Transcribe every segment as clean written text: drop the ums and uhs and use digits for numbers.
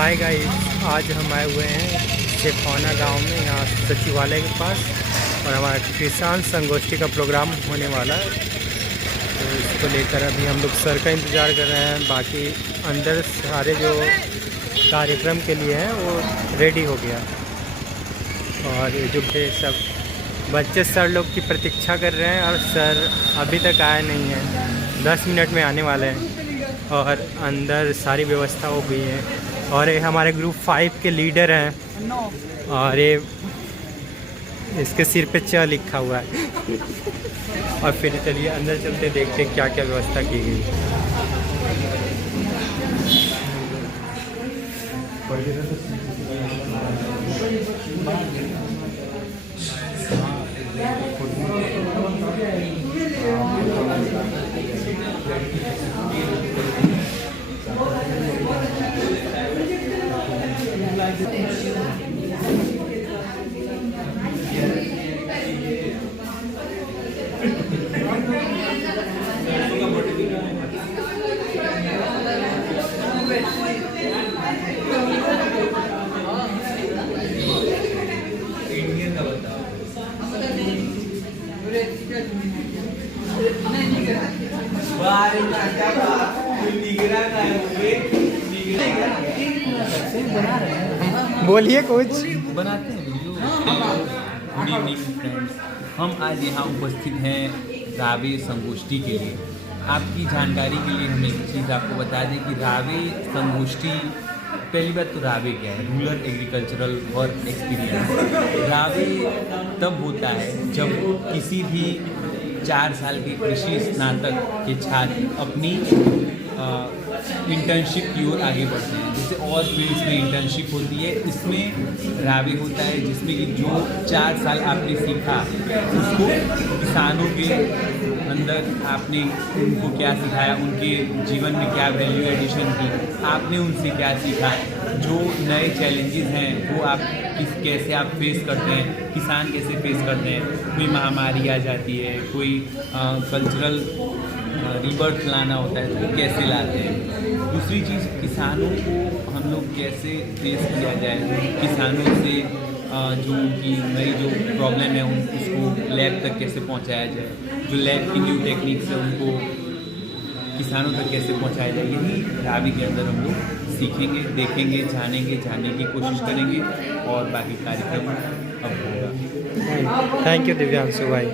Hi guys, आज हम आए हुए हैं सिफौना गांव में, यहाँ सचिवालय के पास, और हमारा किसान संगोष्ठी का प्रोग्राम होने वाला है। तो इसको लेकर अभी हम लोग सर का इंतज़ार कर रहे हैं। बाकी अंदर सारे जो कार्यक्रम के लिए हैं वो रेडी हो गया, और ये जो सब बच्चे सर लोग की प्रतीक्षा कर रहे हैं, और सर अभी तक आए नहीं हैं। 10 मिनट में आने वाले हैं, और अंदर सारी व्यवस्था हो गई है। और ये हमारे ग्रुप 5 के लीडर हैं, और ये इसके सिर पे च लिखा हुआ है। और फिर चलिए अंदर चलते, देखते क्या क्या व्यवस्था की गई। बोलिए कुछ। बनाते हैं वीडियो। गुड इवनिंग फ्रेंड्स, हम आज यहाँ उपस्थित हैं रावे संगोष्ठी के लिए। आपकी जानकारी के लिए हम एक चीज़ आपको बता दें कि रावे संगोष्ठी, पहली बात तो रावे क्या है, रूरल एग्रीकल्चरल वर्क एक्सपीरियंस। रावे तब होता है जब किसी भी 4 साल के कृषि स्नातक के छात्र अपनी इंटर्नशिप की ओर आगे बढ़ते हैं। जैसे और फील्ड्स में इंटर्नशिप होती है, इसमें रावे होता है जिसमें कि जो 4 साल आपने सीखा उसको किसानों के अंदर आपने उनको क्या सिखाया, उनके जीवन में क्या वैल्यू एडिशन की, आपने उनसे क्या सीखा, जो नए चैलेंजेस हैं वो आप कैसे आप फेस करते हैं, किसान कैसे फेस करते हैं, कोई महामारी आ जाती है, कोई कल्चरल रिबर्थ लाना होता है तो कैसे लाते हैं। दूसरी चीज़, किसानों को हम लोग कैसे फेस किया जाए, किसानों से जो उनकी नई जो प्रॉब्लम है उसको लैब तक कैसे पहुंचाया जाए, जो लैब की न्यू टेक्निक्स है उनको किसानों तक कैसे पहुंचाया जाए, यही रावी के अंदर हम लोग सीखेंगे, देखेंगे, जानेंगे, जानने की कोशिश करेंगे। और बाकी कार्यक्रम अब होगा। थैंक यू दिव्यांशु भाई।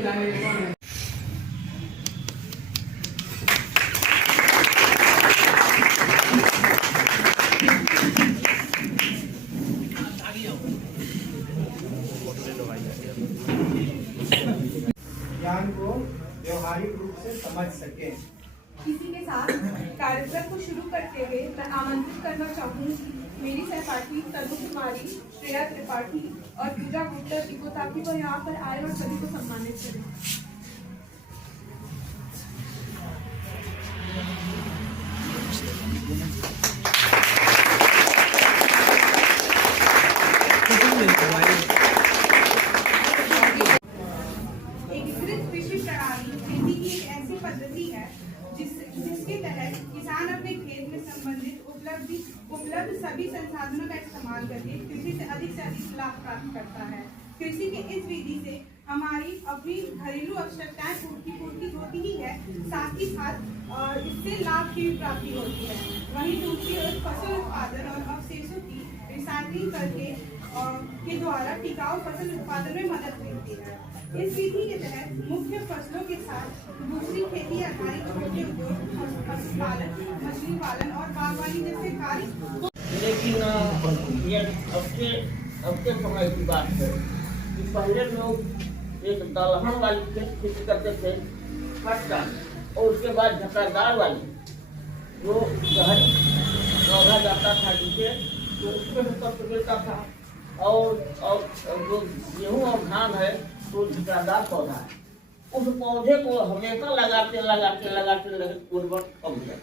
ज्ञान को व्यवहारिक रूप से समझ सके। इसी के साथ कार्यक्रम को शुरू करते हुए मैं आमंत्रित करना चाहूँगी मेरी सहपाठी तनु कुमारी, श्रेया त्रिपाठी और पूजा गुप्ता जी को, ताकि वो यहाँ पर आए और सभी को सम्मानित करें। एकीकृत कृषि प्रणाली खेती की एक ऐसी पद्धति है जिसके तहत किसान अपने खेत में संबंधित उपलब्ध सभी संसाधनों का इस्तेमाल करके कृषि से अधिक लाभ प्राप्त करता है। कृषि के इस विधि से हमारी अपनी घरेलू आवश्यकताएं पूर्ति होती ही है, साथ ही साथ इससे लाभ की भी प्राप्ति होती है। वहीं दूसरी ओर फसल उत्पादन और अवशेषों की रिसाइकलिंग करके के द्वारा टिकाऊ फसल उत्पादन में मदद मिलती है। इस विधि के तहत मुख्य फसलों के साथ दूसरी खेती आधारित छोटे उद्योग, पशुपालन, मछली पालन और बागवानी जैसे कार्य। लेकिन ये अब के समय की बात है कि पहले लोग एक दलहन वाली खेती करते थे कट्टा, और उसके बाद झकड़दार वाली जो गहरी पौधा जाता था जिसे, तो उसमें तत्व मिलता था। और जो गेहूँ और धान है तो झकड़दार पौधा है, उस पौधे को हमेशा लगाते उर्वर कम है।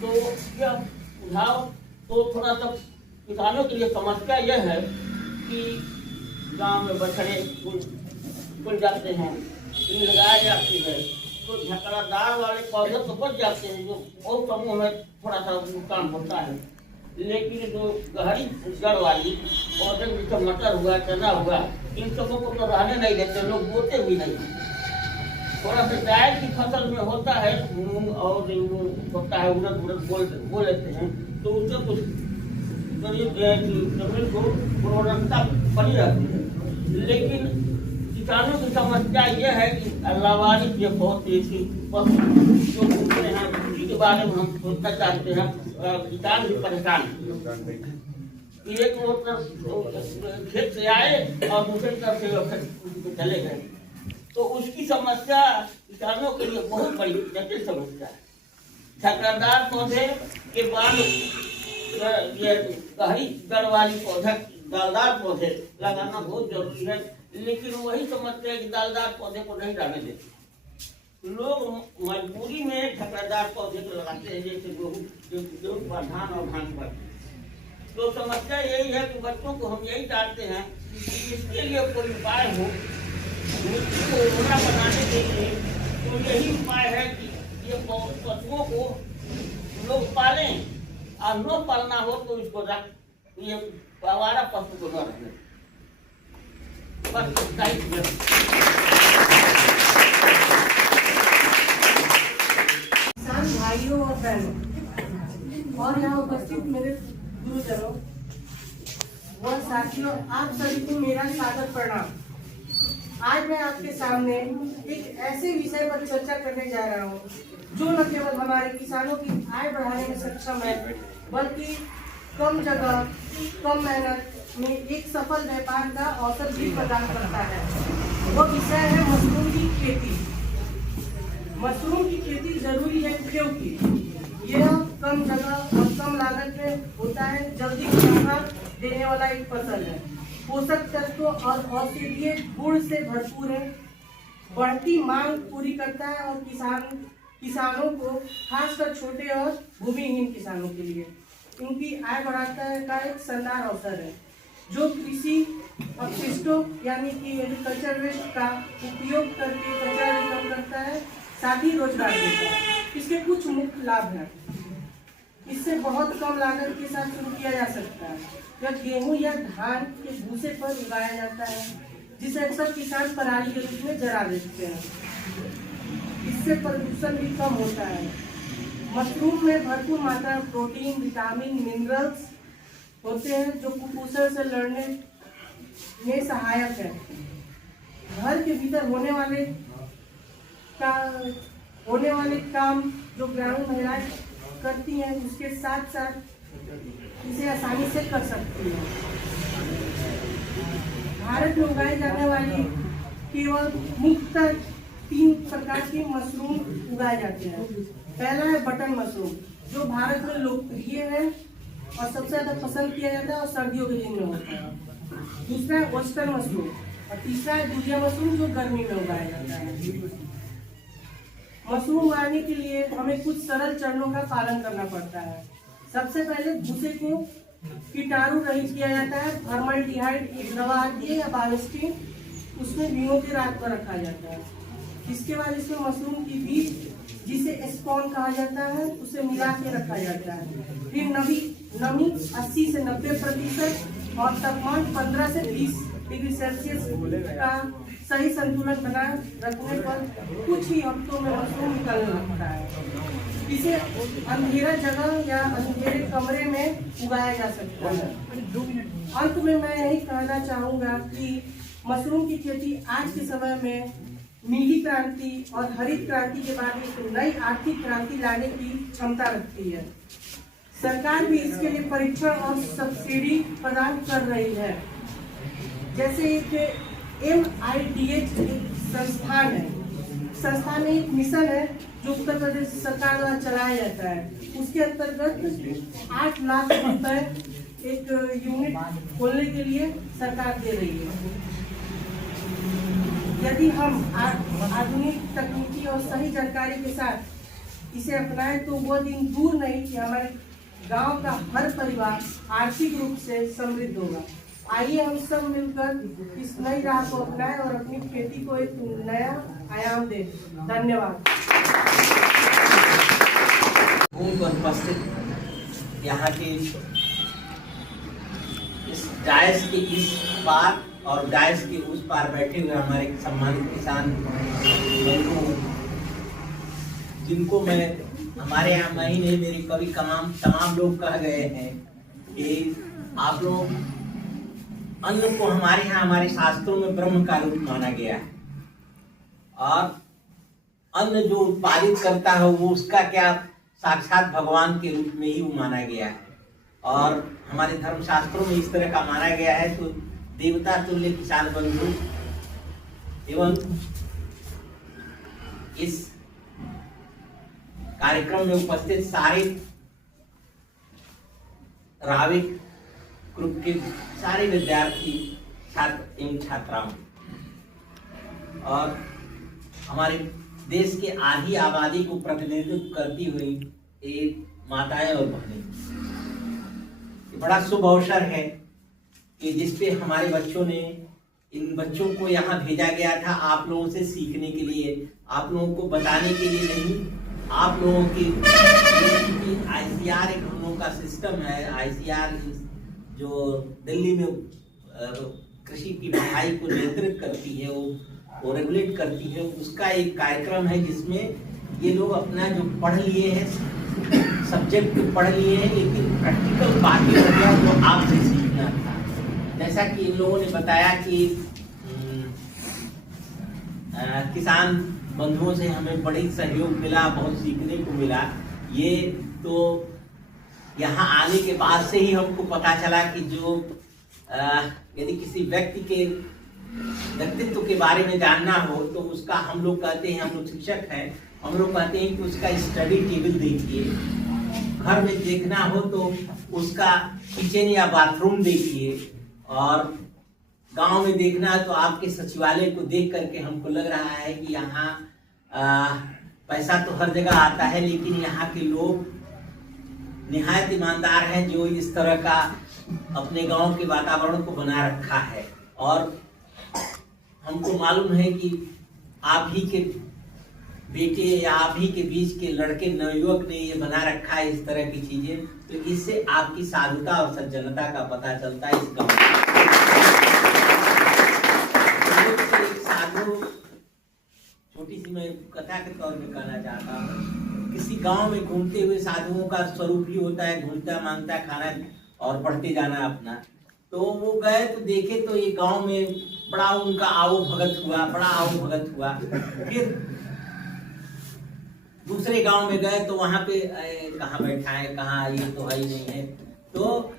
तो क्या सुझाव, तो थोड़ा सा किसानों के लिए समस्या यह है कि गांव में बछड़े खुल जाते हैं, लगाई जाती है, तो झकड़ादार वाले पौधे तो बच जाते हैं, जो और समूह में थोड़ा सा नुकसान होता है। लेकिन जो गहरी जड़ वाली पौधे जैसे मटर हुआ, चना हुआ, इन सबों को तो रहने नहीं देते, लोग बोते भी नहीं। थोड़ा सा जायद की फसल में होता है मूंग और होता है उड़द बोल लेते हैं, तो उससे कुछ जमीन को उर्वरकता बनी रहती है। लेकिन किसानों की समस्या ये है कि लावारिस ये बहुत ऐसी पशु जो घूमते हैं, उसी के बारे में हम सोचना चाहते हैं। किसान भी परेशान एक वो खेत से आए और दूसरी तरफ से चले गए, तो उसकी समस्या किसानों के लिए बहुत बड़ी जटिल समस्या है। झकड़दार पौधे के बाद ये गहरी जड़ वाली पौधा, दालदार पौधे लगाना बहुत जरूरी है। लेकिन वही समझते हैं कि दालदार पौधे को नहीं रहने देते, लोग मजबूरी में झकड़दार पौधे को लगाते हैं, जैसे गेहूं पर, धान और धान पर। तो समस्या यही है कि बच्चों को हम यही चाहते हैं कि इसके लिए कोई उपाय हो, मिट्टी को उर्वरा बनाने के लिए। तो यही उपाय है कि ये पशुओं को लोग पालें, और न पालना हो तो इसको ये आवारा पशु को न रखने, बस इसका ही। किसान भाइयों और बहनों और यहाँ उपस्थित मेरे गुरुजनों व साथियों, आप सभी को मेरा सादर प्रणाम। आज मैं आपके सामने एक ऐसे विषय पर चर्चा करने जा रहा हूँ जो न केवल हमारे किसानों की आय बढ़ाने में सक्षम है, बल्कि कम जगह कम मेहनत में एक सफल व्यापार का अवसर भी प्रदान करता है। वो विषय है मशरूम की खेती। मशरूम की खेती जरूरी है क्योंकि यह कम जगह और कम लागत में होता है, जल्दी मुनाफा देने वाला एक फसल है, पोषक तत्वों और औषधीय गुण से भरपूर है, बढ़ती मांग पूरी करता है और किसानों को, खासकर छोटे और भूमिहीन किसानों के लिए इनकी आय बढ़ाता है का एक शानदार अवसर है, जो कृषि अपशिष्टों यानी कि एग्रीकल्चर वेस्ट का उपयोग करके कचरा भी कम करता है, साथ ही रोजगार देता है। इसके कुछ मुख्य लाभ हैं। इससे बहुत कम लागत के साथ शुरू किया जा सकता है। यह गेहूं या धान के भूसे पर उगाया जाता है, जिसे अक्सर किसान पराली के रूप में जला देते हैं। इससे प्रदूषण भी कम होता है। मशरूम में भरपूर मात्रा में प्रोटीन, विटामिन, मिनरल्स होते हैं जो कुपोषण से लड़ने में सहायक है। घर के भीतर होने वाले काम जो ग्रामीण महिलाएं करती हैं, उसके साथ साथ इसे आसानी से कर सकती हैं। भारत में उगाई जाने वाली केवल मुख्यतः 3 प्रकार के मशरूम उगाए जाते हैं। पहला है बटन मशरूम, जो भारत में लोकप्रिय है और सबसे ज्यादा पसंद किया जाता है और सर्दियों के दिन में होता है। दूसरा है वेस्टर्न मशरूम और तीसरा है दूधिया मशरूम, जो गर्मी में उगाया जाता है। मशरूम उगाने के लिए हमें कुछ सरल चरणों का पालन करना पड़ता है। सबसे पहले भूसे को कीटाणु रहित किया जाता है। फॉर्मल्डिहाइड एक दवा आती है या बायोस्टीन, उसमें भिगो के रात पर रखा जाता है। इसके बाद इसमें मशरूम की बीज, जिसे स्पॉन कहा जाता है, उसे मिला के रखा जाता है। फिर नमी 80 से 90% और तापमान 15 से 20 डिग्री सेल्सियस का सही संतुलन बनाए रखने पर कुछ ही हफ्तों में मशरूम निकलने लगता है। इसे अंधेरा जगह या अंधेरे कमरे में उगाया जा सकता है। अंत में मैं यही कहना चाहूँगा कि मशरूम की खेती आज के समय में नीली क्रांति और हरित क्रांति के बाद एक नई आर्थिक क्रांति लाने की क्षमता रखती है। सरकार भी इसके लिए परीक्षण और सब्सिडी प्रदान कर रही है। जैसे एक MIDH संस्थान है, संस्थान में एक मिशन है जो उत्तर प्रदेश सरकार द्वारा चलाया जाता है। उसके अंतर्गत 8 लाख रुपए एक यूनिट खोलने के लिए सरकार दे रही है। यदि हम आधुनिक तकनीकी और सही जानकारी के साथ इसे अपनाएं तो वह दिन दूर नहीं कि हमारे गांव का हर परिवार आर्थिक रूप से समृद्ध होगा। आइए हम सब मिलकर इस नई राह को अपनाएं और अपनी खेती को एक नया आयाम दें। धन्यवाद। उपस्थित यहाँ के इस डायस के इस पार और डायस के उस पार बैठे हुए हमारे सम्मानित किसान बंधु, जिनको मैं हमारे यहाँ मैं ही नहीं, मेरे कभी तमाम लोग कह गए हैं कि आप लोग अन्न को हमारे यहाँ हमारे शास्त्रों में ब्रह्म का रूप माना गया है और अन्न जो उत्पादित करता है वो उसका क्या साक्षात भगवान के रूप में ही वो माना गया है और हमारे धर्मशास्त्रों में इस तरह का माना गया है। तो देवता तुल्य किसान बंधु एवं इस कार्यक्रम में उपस्थित सारे रावे ग्रुप के सारे विद्यार्थी छात्र एवं छात्राओं और हमारे देश के आधी आबादी को प्रतिनिधित्व करती हुई एक माताएं और बहनें, बड़ा शुभ अवसर है कि जिसपे हमारे बच्चों ने, इन बच्चों को यहाँ भेजा गया था आप लोगों से सीखने के लिए, आप लोगों को बताने के लिए नहीं, आप लोगों की ICR एक हम लोगों का सिस्टम है। ICR जो दिल्ली में कृषि की पढ़ाई को नियंत्रित करती है, वो रेगुलेट करती है, उसका एक कार्यक्रम है जिसमें ये लोग अपना जो पढ़ लिए हैं सब्जेक्ट पढ़ लिए हैं, लेकिन प्रैक्टिकल बाकी हो गया जो आपसे सीखना था। जैसा कि इन लोगों ने बताया कि किसान बंधुओं से हमें बड़ी सहयोग मिला, बहुत सीखने को मिला। ये तो यहाँ आने के बाद से ही हमको पता चला कि जो यदि किसी व्यक्ति के व्यक्तित्व के बारे में जानना हो तो उसका हम लोग कहते हैं, हम लोग शिक्षक हैं, हम लोग कहते हैं कि उसका स्टडी टेबल देखिए, घर में देखना हो तो उसका किचन या बाथरूम देखिए, और गांव में देखना है तो आपके सचिवालय को देख करके हमको लग रहा है कि यहाँ पैसा तो हर जगह आता है, लेकिन यहाँ के लोग निहायत ईमानदार हैं जो इस तरह का अपने गांव के वातावरण को बना रखा है। और हमको मालूम है कि आप ही के बेटे या आप ही के बीच के लड़के नवयुवक ने ये बना रखा है इस तरह की चीजें, तो इससे आपकी साधुता और सज्जनता का पता चलता है। इस गाँव साधु, छोटी सी मैं कथा के तौर में कहना चाहता हूँ, किसी गांव में घूमते हुए साधुओं का स्वरूप ही होता है घूमता मांगता खाना और बढ़ते जाना अपना। तो वो गए तो देखे तो ये गांव में बड़ा उनका आओ भगत हुआ, बड़ा आओ भगत हुआ। फिर दूसरे गांव में गए तो वहां पे कहाँ बैठा है, कहाँ, ये तो है ही नहीं है। तो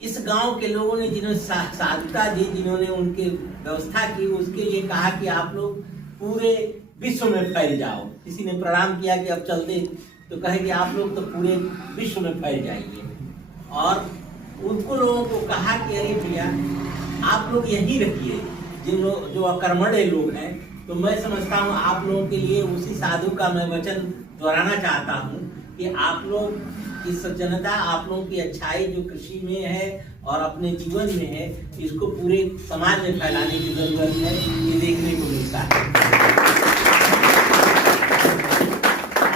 इस गांव के लोगों ने जिन्होंने साधुता दी, जिन्होंने उनके व्यवस्था की, उसके लिए कहा कि आप लोग पूरे विश्व में फैल जाओ। किसी ने प्रणाम किया कि अब चलते, तो कहे कि आप लोग तो पूरे विश्व में फैल जाइए। और उनको लोगों को कहा कि अरे भैया आप लोग यहीं रखिए, जिन लोग जो अकर्मण्य लोग हैं। तो मैं समझता हूँ आप लोगों के लिए उसी साधु का मैं वचन दोहराना चाहता हूँ कि आप लोग की सज्जनता, आप लोगों की अच्छाई जो कृषि में है और अपने जीवन में है, इसको पूरे समाज में फैलाने की जरूरत है। ये देखने को मिलता है।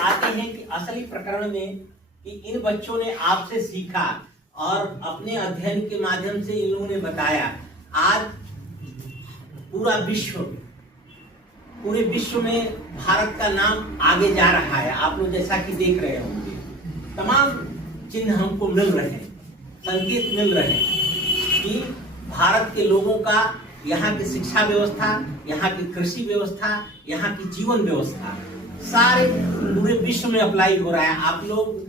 आते हैं कि असली प्रकरण में कि इन बच्चों ने आपसे सीखा और अपने अध्ययन के माध्यम से इन लोगों ने बताया। आज पूरे विश्व में भारत का नाम आगे जा रहा है। आप लोग जैसा कि देख रहे होंगे, तमाम चिन्ह हमको मिल रहे हैं, संकेत मिल रहे हैं कि भारत के लोगों का, यहाँ की शिक्षा व्यवस्था, यहाँ की कृषि व्यवस्था, यहाँ की जीवन व्यवस्था सारे पूरे विश्व में अप्लाई हो रहा है। आप लोग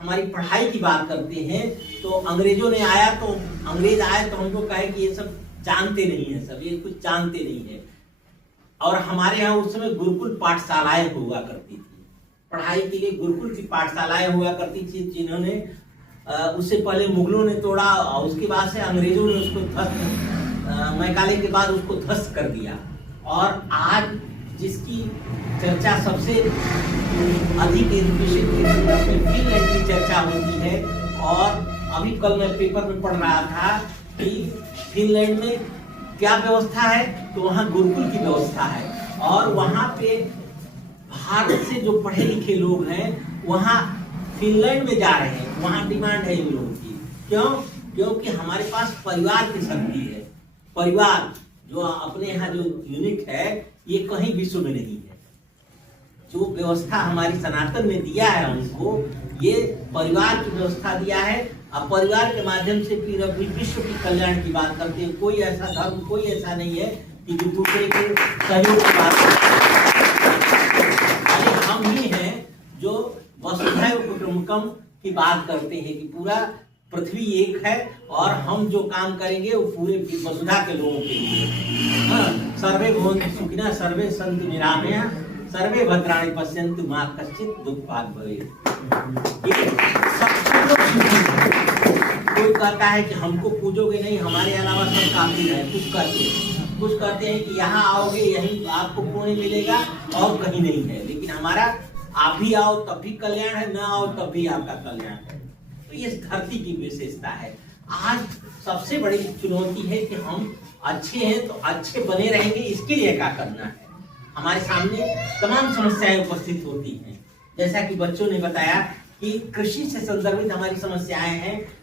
हमारी पढ़ाई की बात करते हैं तो अंग्रेजों ने आया तो अंग्रेज आए तो हमको कहे कि ये सब जानते नहीं है, सब ये कुछ जानते नहीं है। और हमारे यहाँ उस समय गुरुकुल पाठशालाएं हुआ करती थी, पढ़ाई के लिए गुरुकुल की पाठशालाएं हुआ करती थी, जिन्होंने उससे पहले मुगलों ने तोड़ा और उसके बाद से अंग्रेजों ने उसको ध्वस्त, मैकाले के बाद उसको ध्वस्त कर दिया। और आज जिसकी चर्चा सबसे अधिक फिनलैंड की चर्चा होती है। और अभी कल मैं पेपर में पढ़ रहा था कि फिनलैंड में क्या व्यवस्था है, तो वहाँ गुरुकुल की व्यवस्था है। और वहाँ पे भारत से जो पढ़े लिखे लोग हैं वहाँ फिनलैंड में जा रहे हैं, वहाँ डिमांड है इन लोगों की। क्यों? क्योंकि हमारे पास परिवार की शक्ति है। परिवार जो अपने यहाँ जो यूनिक है ये कहीं विश्व में नहीं है। जो व्यवस्था हमारी सनातन ने दिया है हमको, ये परिवार की व्यवस्था दिया है। अब परिवार के माध्यम से फिर अभी विश्व की कल्याण की बात करते हैं। कोई ऐसा धर्म, कोई ऐसा नहीं है कि जो दूसरे के सहयोग की बात करते। हम ही हैं जो वसुधैव कुटुम्बकम की बात करते हैं कि पूरा पृथ्वी एक है और हम जो काम करेंगे वो पूरे वसुधा के लोगों के लिए। सर्वे भवन्तु सुखिनः, सर्वे सन्तु निरामयाः, सर्वे भद्राणि पश्यन्तु मा कश्चित् दुःखभाग् भवेत्। कोई कहता है कि हमको पूजोगे नहीं, हमारे अलावा सब काफी है। कुछ कहते हैं कि यहाँ आओगे यहीं आपको पुण्य मिलेगा और कहीं नहीं है। लेकिन हमारा आप भी आओ तब भी कल्याण है, ना आओ तब भी आपका कल्याण है। तो ये धरती की विशेषता है। आज सबसे बड़ी चुनौती है कि हम अच्छे हैं तो अच्छे बने रहेंगे, इसके लिए क्या करना है। हमारे सामने तमाम समस्याएं उपस्थित होती हैं। जैसा कि बच्चों ने बताया कि कृषि से संदर्भित हमारी समस्याएं हैं।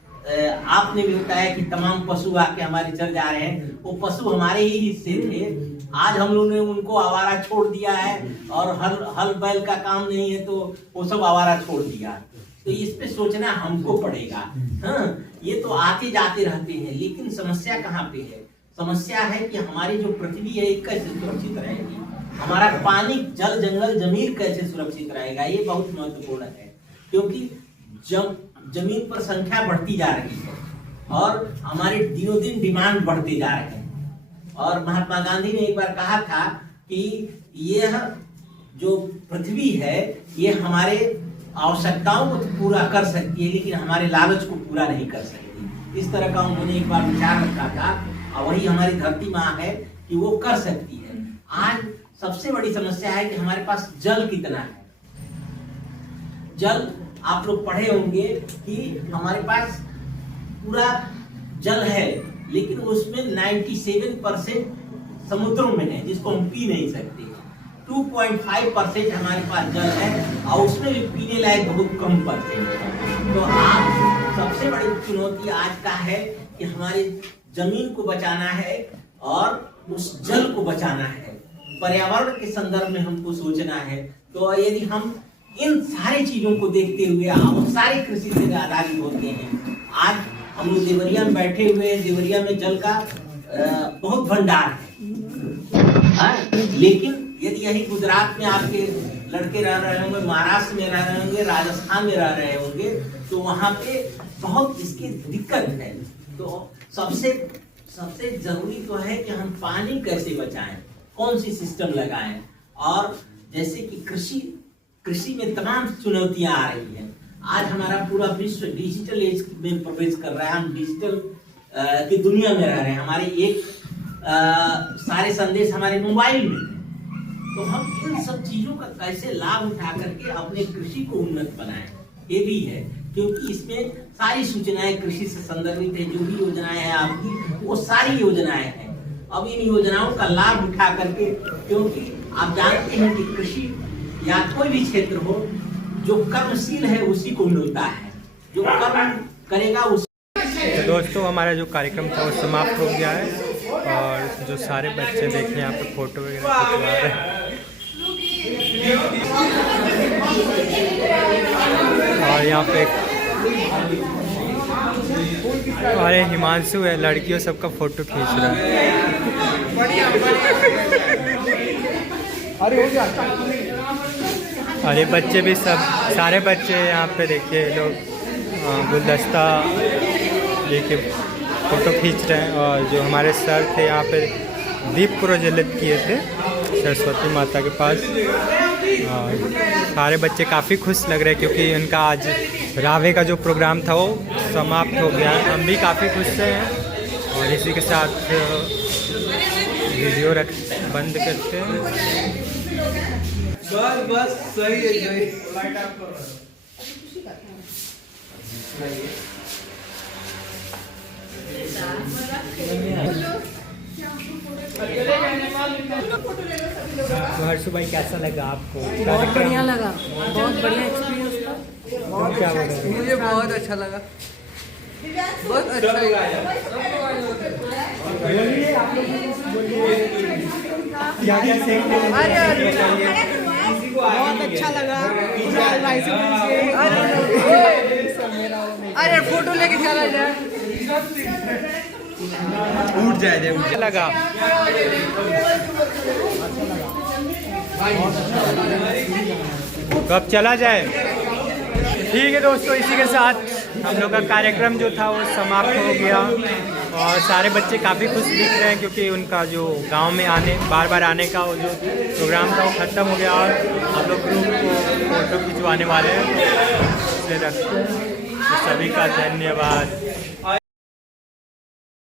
आपने भी बताया कि तमाम पशु आके हमारे चल जा रहे हैं। वो पशु हमारे ही हिस्से थे, आज हम लोगों ने उनको आवारा छोड़ दिया है और हल बैल का काम नहीं है तो वो सब आवारा छोड़ दिया। तो इस पे सोचना हमको पड़ेगा। हाँ, ये तो आते जाते रहते हैं, लेकिन समस्या कहाँ पे है? समस्या है कि हमारी जो पृथ्वी है कैसे सुरक्षित रहेगी, हमारा पानी, जल, जंगल, जमीन कैसे सुरक्षित रहेगा, ये बहुत महत्वपूर्ण है। क्योंकि जब जमीन पर संख्या बढ़ती जा रही है और हमारे दिनों दिन डिमांड बढ़ते जा रहे हैं। और महात्मा गांधी ने एक बार कहा था कि यह जो पृथ्वी है ये हमारे आवश्यकताओं को तो पूरा कर सकती है लेकिन हमारे लालच को पूरा नहीं कर सकती। इस तरह का उन्होंने एक बार विचार रखा था और वही हमारी धरती माँ है कि वो कर सकती है। आज सबसे बड़ी समस्या है कि हमारे पास जल कितना है। जल, आप लोग पढ़े होंगे कि हमारे पास पूरा जल है लेकिन उसमें 97% समुद्रों में है जिसको हम पी नहीं सकते। 2.5% हमारे पास जल है और उसमें भी पीने लायक बहुत कम परसेंट है। तो आज सबसे बड़ी चुनौती आज का है कि हमारी जमीन को बचाना है और उस जल को बचाना है। पर्यावरण के संदर्भ में हमको सोचना है। तो यदि हम इन सारी चीजों को देखते हुए हम सारी कृषि से आधारित होते हैं। आज हम लोग देवरिया में बैठे हुए हैं, देवरिया में जल का बहुत भंडार है। लेकिन यदि यही गुजरात में आपके लड़के रह रहे होंगे, महाराष्ट्र में रह रहे होंगे, राजस्थान में रह रहे होंगे तो वहां पे बहुत इसकी दिक्कत है। तो सबसे जरूरी तो है कि हम पानी कैसे बचाएं, कौन सी सिस्टम लगाएं। और जैसे कि कृषि में तमाम चुनौतियां आ रही हैं। आज हमारा पूरा विश्व डिजिटल एज में प्रवेश कर रहा है। हम डिजिटल की दुनिया में रह रहे हैं। हमारे सारे संदेश हमारे मोबाइल में। तो हम इन सब चीजों का कैसे लाभ उठा करके अपने कृषि को उन्नत बनाएं, ये भी है। क्योंकि इसमें सारी सूचनाएं कृषि से संदर्भित है। जो भी योजनाएं हैं आपकी, वो सारी योजनाएं हैं। अब इन योजनाओं का लाभ उठा करके, क्योंकि आप जानते हैं कि कृषि या कोई भी क्षेत्र हो, जो कर्मशील है उसी को मिलता है, जो कर्म करेगा उसी। तो दोस्तों, हमारा जो कार्यक्रम था वो समाप्त हो गया है और जो सारे बच्चे देखें यहाँ पे फोटो वगैरह खिंचवा रहे हैं। और यहाँ पे हमारे हिमांशु है, लड़कियों सबका फोटो खींच रहा है। अरे बच्चे भी सब, सारे बच्चे यहाँ पे देखिए लोग गुलदस्ता लेके फोटो खींच रहे हैं। और जो हमारे सर थे यहाँ पे दीप प्रज्वलित किए थे सरस्वती माता के पास। और सारे बच्चे काफ़ी खुश लग रहे हैं क्योंकि उनका आज रावे का जो प्रोग्राम था वो समाप्त हो गया। हम भी काफ़ी खुश हैं। और इसी के साथ वीडियो बंद करते हैं। बस सही है। हर्षु भाई, कैसा लगा आपको? बहुत बढ़िया लगा, बहुत बढ़िया एक्सपीरियंस था। क्या बोल रहे हैं? मुझे बहुत अच्छा लगा। बहुत अच्छा बहुत अच्छा लगा। अरे फोटो लेके चला जाए, उठ जाए लगा। कब चला जाए। ठीक है दोस्तों, इसी के साथ हम लोग का कार्यक्रम जो था वो समाप्त हो गया और सारे बच्चे काफ़ी खुश दिख रहे हैं क्योंकि उनका जो गांव में बार बार आने का वो जो प्रोग्राम था वो ख़त्म हो गया और हम लोग ग्रुप को फोटो खिंचवाने वाले हैं। इसलिए रखते हैं। सभी का धन्यवाद।